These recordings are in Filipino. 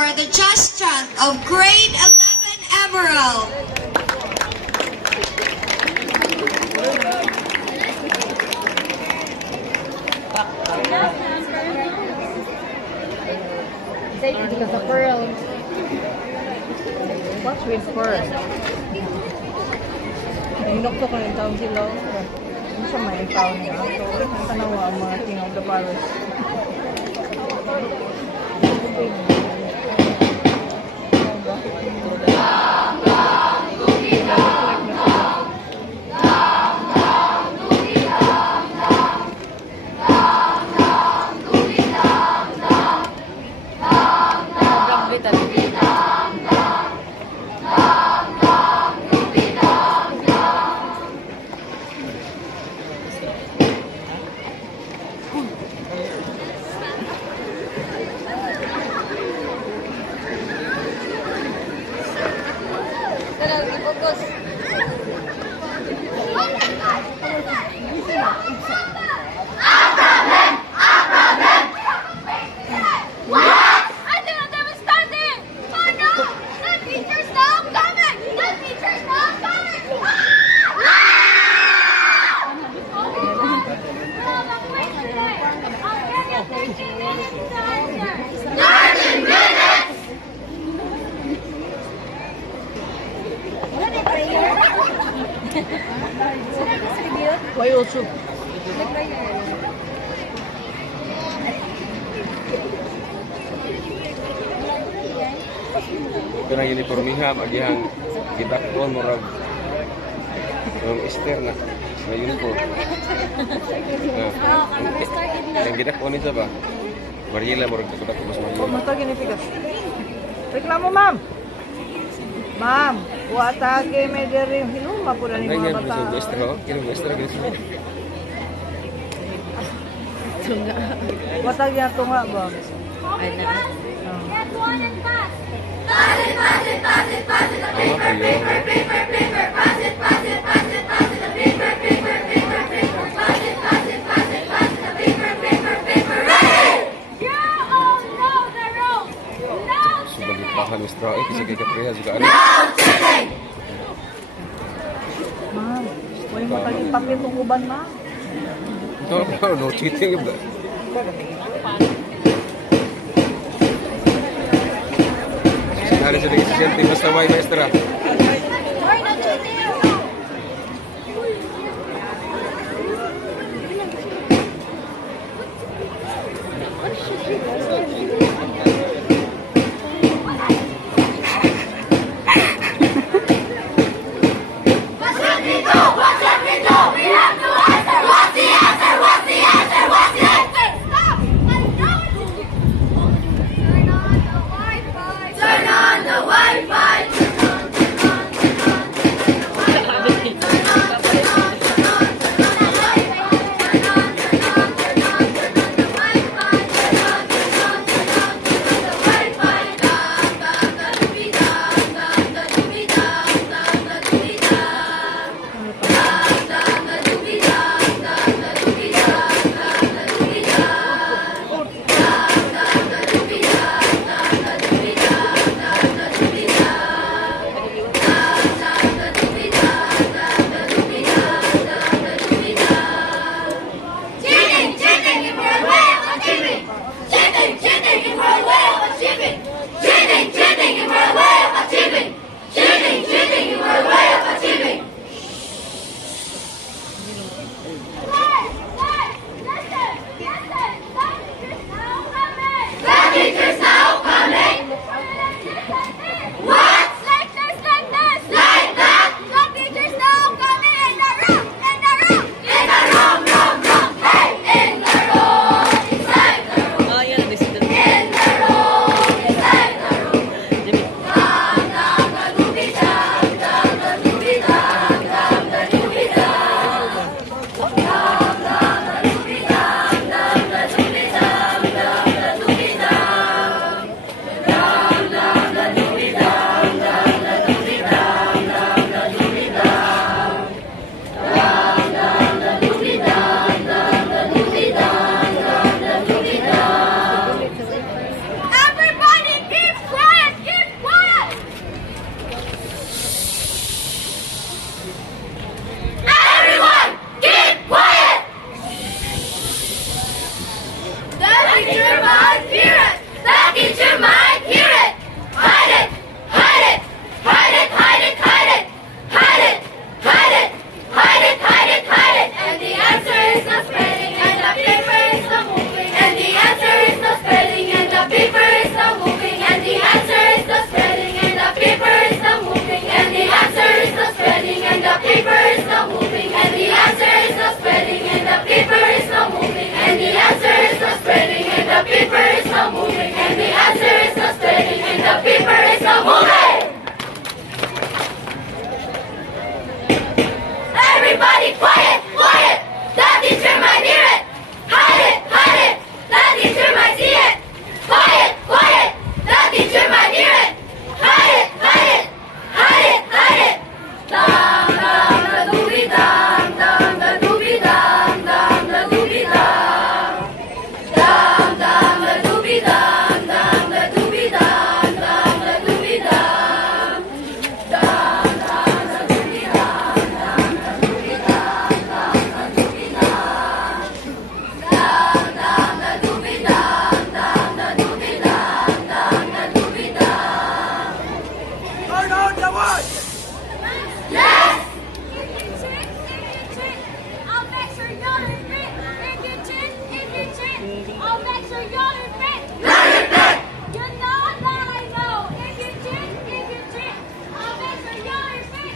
for the chest chant of grade 11 Emerald. Because the pearl. What's with pearl? Inokto ko ng taong sila. Hindi siya may taon niya. So, ang tanawa ang mga king of the forest. Why also? Ito na uniformiha, magihang gitakon, murag Easter na uniform. Ang gitakon isa ba? Marila, murag gitakon mas Marila. Mata gini pikas. Reklamo, ma'am. Ma'am, watake me diri hinuma pura ni mga bata. Ang Easter, ho? Kino Easter, gini. Tunga. Watag niya tunga ba? Ay na. Sebagai bahan Israel, bisa kita perlihat juga ada. Ma'am, wala mo taging papel tong uban, ma'am. Ito, no cheating ba? Hari sedikit senti basta may maestra. teacher might hear it. Hide it, hide it. The teacher might see it. Quiet, quiet. The teacher might hear it. Hide it, hide it. Hide it, hide it. Dum dum da dooby dum dum da dooby dum dum da dooby dum. Dum dum da dooby dum dum da dooby dum dum da dooby dum. Dum dum da dooby dum dum da dooby dum dum da dooby dum. Dum dum da dooby dum dum da dooby dum dum da dooby dum. Turn on the watch! Yes! I'll make sure you're in fit. I'll make sure you're in fit. You know that I know. If you cheat, I'll make sure you're in fit.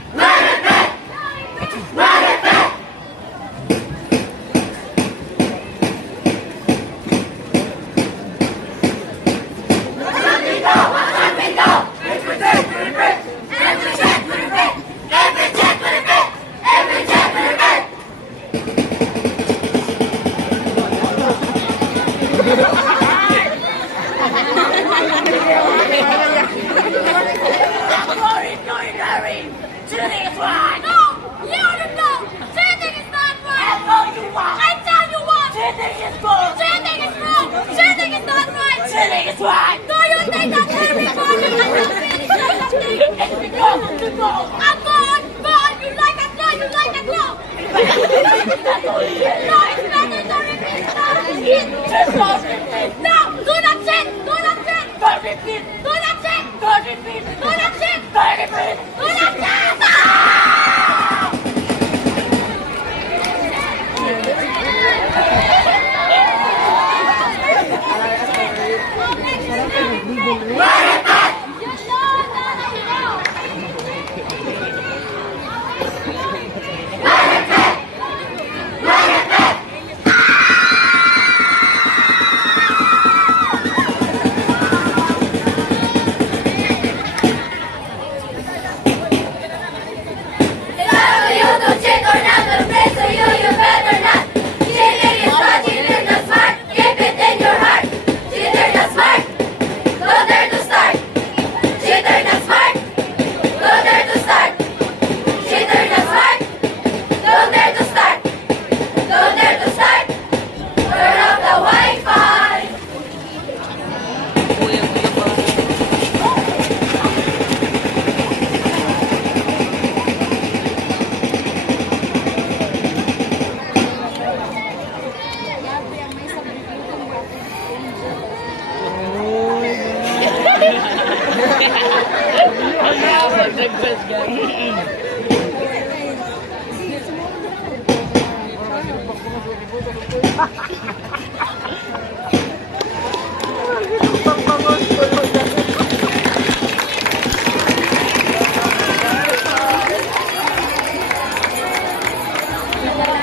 Cheating is right! No, you don't know. Cheating is not right. I know you want! I tell you what. Cheating is good! Cheating is wrong. Cheating is not right. Cheating is right! Do you think that everybody can finish something? It's because of the goal! I'm gone. You like that girl. You like that girl. No, it's better to repeat. Not repeat. Just don't repeat! No, do not cheat. Do not cheat. Don't repeat! Do not cheat. Don't repeat! Do not cheat. Don't repeat! Do not cheat. You know that I know. Tell you to cheat or not, the place to you, you better not. Cheating is not, cheating is smart. Keep it in your heart. Cheater not smart. Go there to start. Cheater not smart. Go there to start. Cheater not smart. Go there to start. Go there to start. Turn off the Wi-Fi.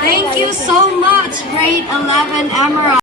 Thank you so much, grade 11 Emerald.